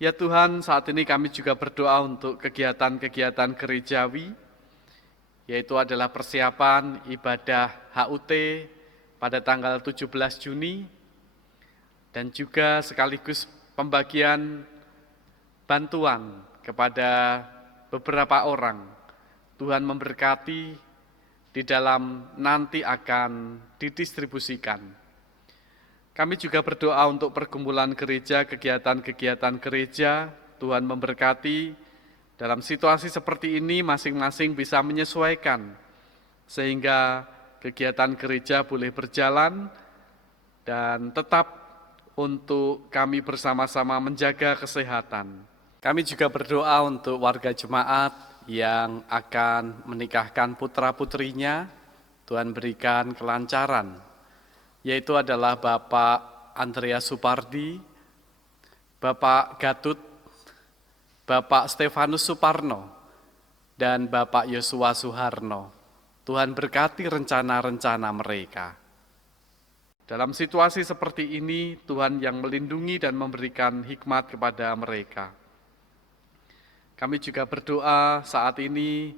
Ya Tuhan, saat ini kami juga berdoa untuk kegiatan-kegiatan gerejawi, yaitu adalah persiapan ibadah HUT pada tanggal 17 Juni, dan juga sekaligus pembagian bantuan kepada beberapa orang. Tuhan memberkati di dalam nanti akan didistribusikan. Kami juga berdoa untuk pergumulan gereja, kegiatan-kegiatan gereja. Tuhan memberkati dalam situasi seperti ini masing-masing bisa menyesuaikan sehingga kegiatan gereja boleh berjalan dan tetap untuk kami bersama-sama menjaga kesehatan. Kami juga berdoa untuk warga jemaat yang akan menikahkan putra-putrinya. Tuhan berikan kelancaran, yaitu adalah Bapak Andrea Supardi, Bapak Gatut, Bapak Stefanus Suparno, dan Bapak Yosua Suharno. Tuhan berkati rencana-rencana mereka. Dalam situasi seperti ini, Tuhan yang melindungi dan memberikan hikmat kepada mereka. Kami juga berdoa saat ini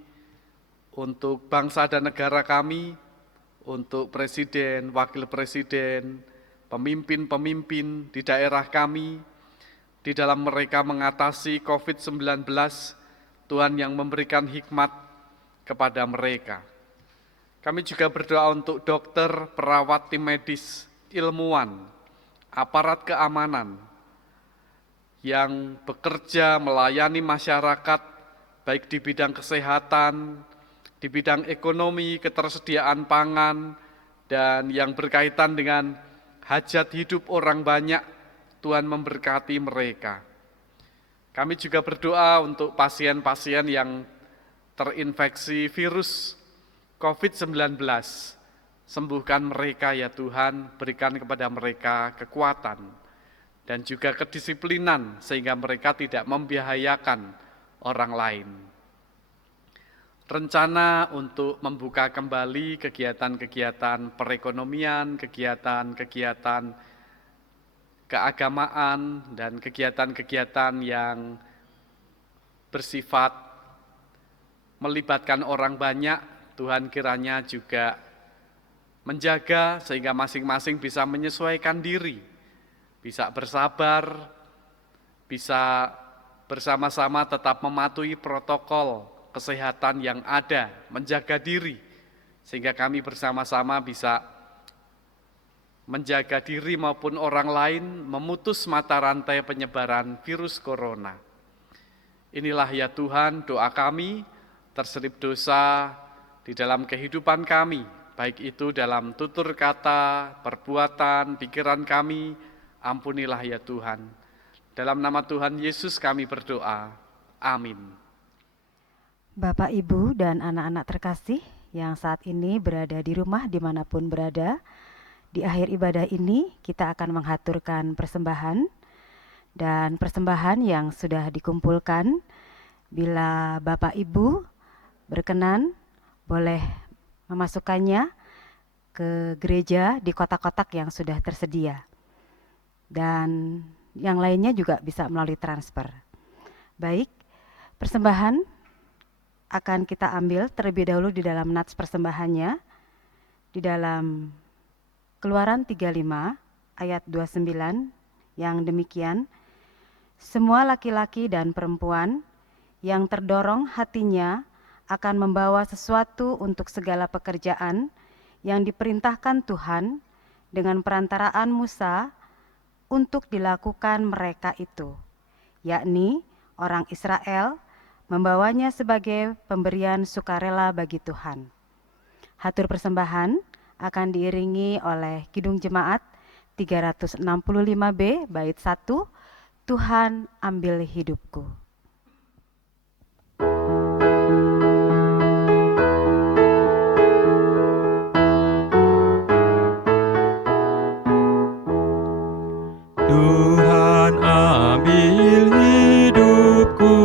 untuk bangsa dan negara kami, untuk presiden, wakil presiden, pemimpin-pemimpin di daerah kami, Di dalam mereka mengatasi COVID-19, Tuhan yang memberikan hikmat kepada mereka. Kami juga berdoa untuk dokter, perawat, tim medis, ilmuwan, aparat keamanan yang bekerja melayani masyarakat, baik di bidang kesehatan, di bidang ekonomi, ketersediaan pangan, dan yang berkaitan dengan hajat hidup orang banyak. Tuhan memberkati mereka. Kami juga berdoa untuk pasien-pasien yang terinfeksi virus COVID-19. Sembuhkan mereka ya Tuhan, berikan kepada mereka kekuatan dan juga kedisiplinan sehingga mereka tidak membahayakan orang lain. Rencana untuk membuka kembali kegiatan-kegiatan perekonomian, kegiatan-kegiatan keagamaan, dan kegiatan-kegiatan yang bersifat melibatkan orang banyak, Tuhan kiranya juga menjaga sehingga masing-masing bisa menyesuaikan diri, bisa bersabar, bisa bersama-sama tetap mematuhi protokol kesehatan yang ada, menjaga diri, sehingga kami bersama-sama bisa menjaga diri maupun orang lain, memutus mata rantai penyebaran virus corona. Inilah ya Tuhan doa kami, terselip dosa di dalam kehidupan kami, baik itu dalam tutur kata, perbuatan, pikiran kami, ampunilah ya Tuhan. Dalam nama Tuhan Yesus kami berdoa, amin. Bapak, Ibu, dan anak-anak terkasih yang saat ini berada di rumah dimanapun berada, di akhir ibadah ini kita akan menghaturkan persembahan, dan persembahan yang sudah dikumpulkan, bila Bapak Ibu berkenan boleh memasukkannya ke gereja di kotak-kotak yang sudah tersedia, dan yang lainnya juga bisa melalui transfer. Baik, persembahan akan kita ambil terlebih dahulu di dalam nats persembahannya, di dalam Keluaran 35 ayat 29 yang demikian, semua laki-laki dan perempuan yang terdorong hatinya akan membawa sesuatu untuk segala pekerjaan yang diperintahkan Tuhan dengan perantaraan Musa untuk dilakukan mereka itu, yakni orang Israel membawanya sebagai pemberian sukarela bagi Tuhan. Hatur persembahan akan diiringi oleh Kidung Jemaat 365B bait 1, Tuhan ambil hidupku. Tuhan ambil hidupku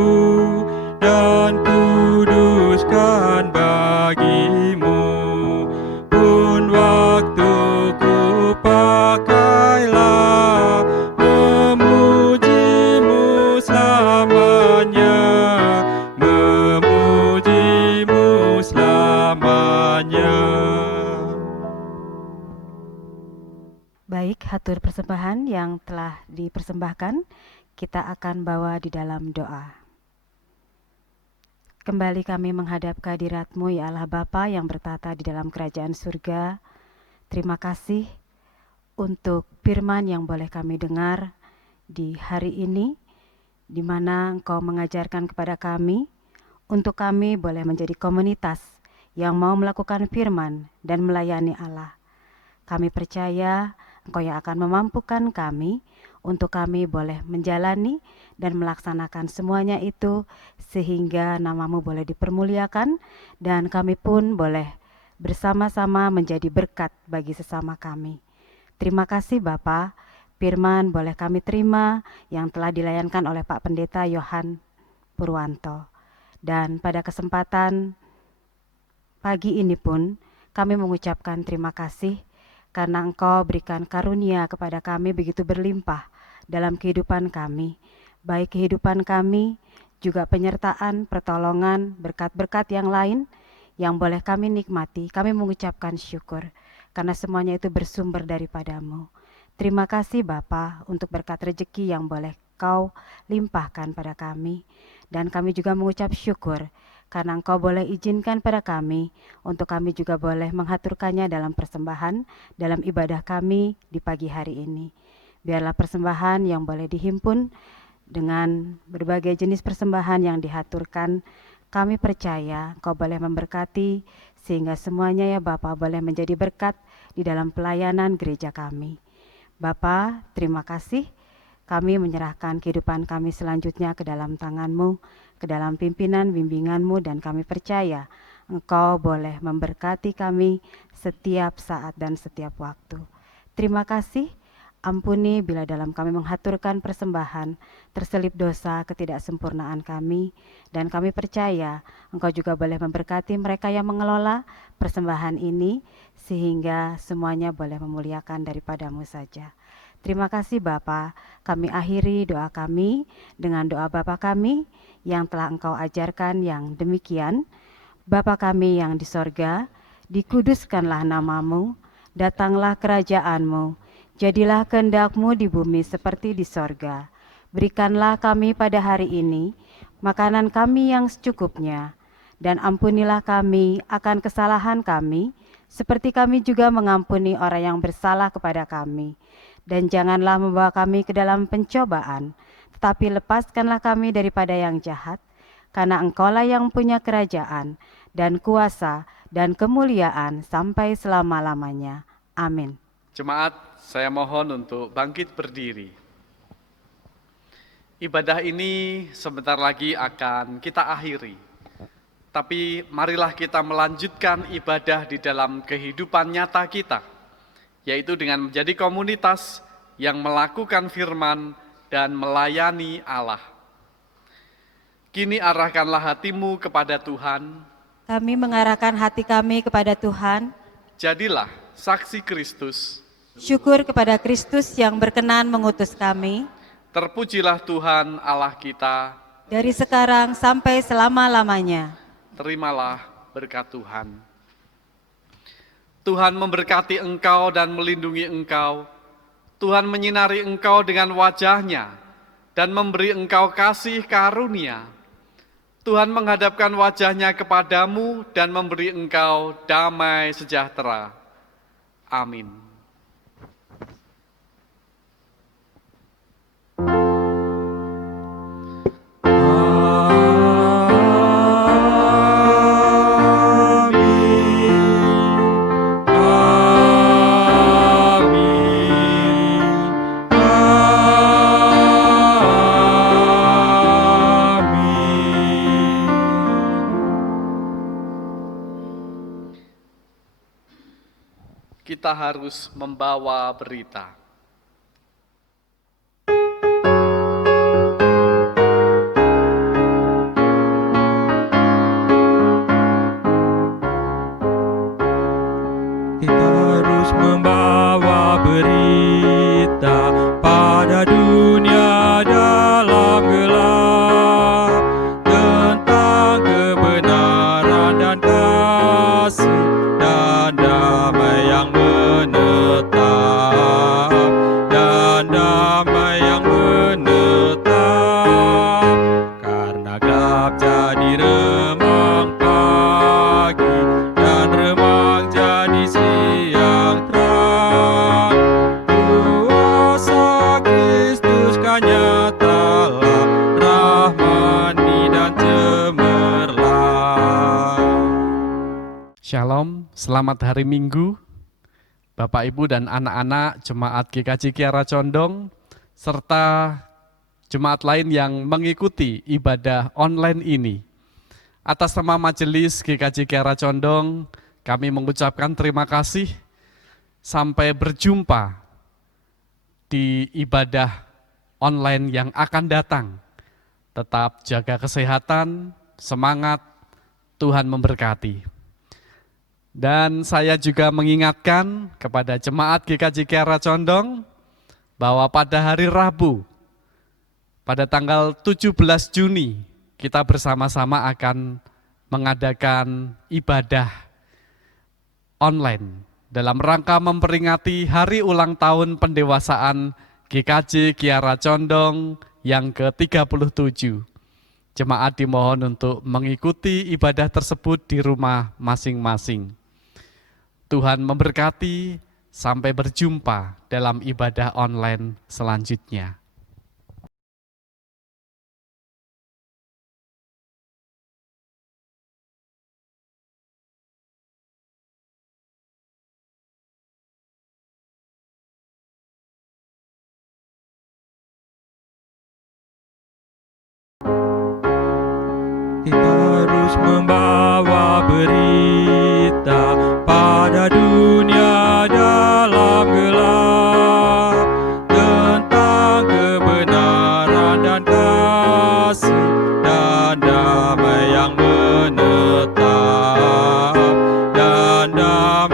dan kuduskan bagimu. Pun waktuku pakailah memujimu selamanya, memujimu selamanya. Baik, hatur persembahan yang telah dipersembahkan, kita akan bawa di dalam doa. Kembali kami menghadap kehadirat-Mu ya Allah Bapa yang bertata di dalam kerajaan surga. Terima kasih untuk firman yang boleh kami dengar di hari ini, di mana Engkau mengajarkan kepada kami untuk kami boleh menjadi komunitas yang mau melakukan firman dan melayani Allah. Kami percaya Engkau yang akan memampukan kami untuk kami boleh menjalani dan melaksanakan semuanya itu sehingga nama-Mu boleh dipermuliakan dan kami pun boleh bersama-sama menjadi berkat bagi sesama kami. Terima kasih Bapa, firman boleh kami terima yang telah dilayankan oleh Pak Pendeta Yohan Purwanto. Dan pada kesempatan pagi ini pun kami mengucapkan terima kasih karena Engkau berikan karunia kepada kami begitu berlimpah dalam kehidupan kami, baik kehidupan kami, juga penyertaan, pertolongan, berkat-berkat yang lain yang boleh kami nikmati. Kami mengucapkan syukur, karena semuanya itu bersumber daripada-Mu. Terima kasih Bapa untuk berkat rezeki yang boleh Engkau limpahkan pada kami. Dan kami juga mengucap syukur karena Engkau boleh izinkan pada kami untuk kami juga boleh menghaturkannya dalam persembahan, dalam ibadah kami di pagi hari ini. Biarlah persembahan yang boleh dihimpun dengan berbagai jenis persembahan yang dihaturkan, kami percaya Engkau boleh memberkati sehingga semuanya ya Bapa boleh menjadi berkat di dalam pelayanan gereja kami. Bapa, terima kasih. Kami menyerahkan kehidupan kami selanjutnya ke dalam tangan-Mu, ke dalam pimpinan bimbingan-Mu, dan kami percaya Engkau boleh memberkati kami setiap saat dan setiap waktu. Terima kasih. Ampuni bila dalam kami menghaturkan persembahan, terselip dosa ketidaksempurnaan kami, dan kami percaya Engkau juga boleh memberkati mereka yang mengelola persembahan ini, sehingga semuanya boleh memuliakan daripada-Mu saja. Terima kasih Bapa. Kami akhiri doa kami dengan doa Bapa kami yang telah Engkau ajarkan yang demikian. Bapa kami yang di sorga, dikuduskanlah nama-Mu, datanglah kerajaan-Mu, jadilah kehendak-Mu di bumi seperti di sorga. Berikanlah kami pada hari ini makanan kami yang secukupnya, dan ampunilah kami akan kesalahan kami, seperti kami juga mengampuni orang yang bersalah kepada kami. Dan janganlah membawa kami ke dalam pencobaan, tetapi lepaskanlah kami daripada yang jahat, karena Engkaulah yang punya kerajaan, dan kuasa, dan kemuliaan sampai selama-lamanya. Amin. Jemaat, saya mohon untuk bangkit berdiri. Ibadah ini sebentar lagi akan kita akhiri. Tapi marilah kita melanjutkan ibadah di dalam kehidupan nyata kita, yaitu dengan menjadi komunitas yang melakukan firman dan melayani Allah. Kini arahkanlah hatimu kepada Tuhan. Kami mengarahkan hati kami kepada Tuhan. Jadilah saksi Kristus. Syukur kepada Kristus yang berkenan mengutus kami. Terpujilah Tuhan Allah kita. Dari sekarang sampai selama-lamanya. Terimalah berkat Tuhan. Tuhan memberkati engkau dan melindungi engkau. Tuhan menyinari engkau dengan wajah-Nya dan memberi engkau kasih karunia. Tuhan menghadapkan wajah-Nya kepadamu dan memberi engkau damai sejahtera. Amin. Kita harus membawa berita. Kita harus membawa berita pada dunia dalam gelap tentang kebenaran dan kasih dan damai yang menetap, dan damai yang menetap. Karena gelap jadi remang pagi dan remang jadi siang terang. Kuasa Kristus kan nyatalah, rahmani dan cemerlang. Shalom, selamat hari Minggu. Bapak, Ibu, dan anak-anak Jemaat GKJ Kiara Condong, serta jemaat lain yang mengikuti ibadah online ini. Atas nama Majelis GKJ Kiara Condong, kami mengucapkan terima kasih. Sampai berjumpa di ibadah online yang akan datang. Tetap jaga kesehatan, semangat, Tuhan memberkati. Dan saya juga mengingatkan kepada jemaat GKJ Kiara Condong bahwa pada hari Rabu, pada tanggal 17 Juni, kita bersama-sama akan mengadakan ibadah online dalam rangka memperingati hari ulang tahun pendewasaan GKJ Kiara Condong yang ke-37. Jemaat dimohon untuk mengikuti ibadah tersebut di rumah masing-masing. Tuhan memberkati, sampai berjumpa dalam ibadah online selanjutnya. Kita harus membawa berita pada dunia dalam gelap tentang kebenaran dan kasih dan damai yang menetap dan damai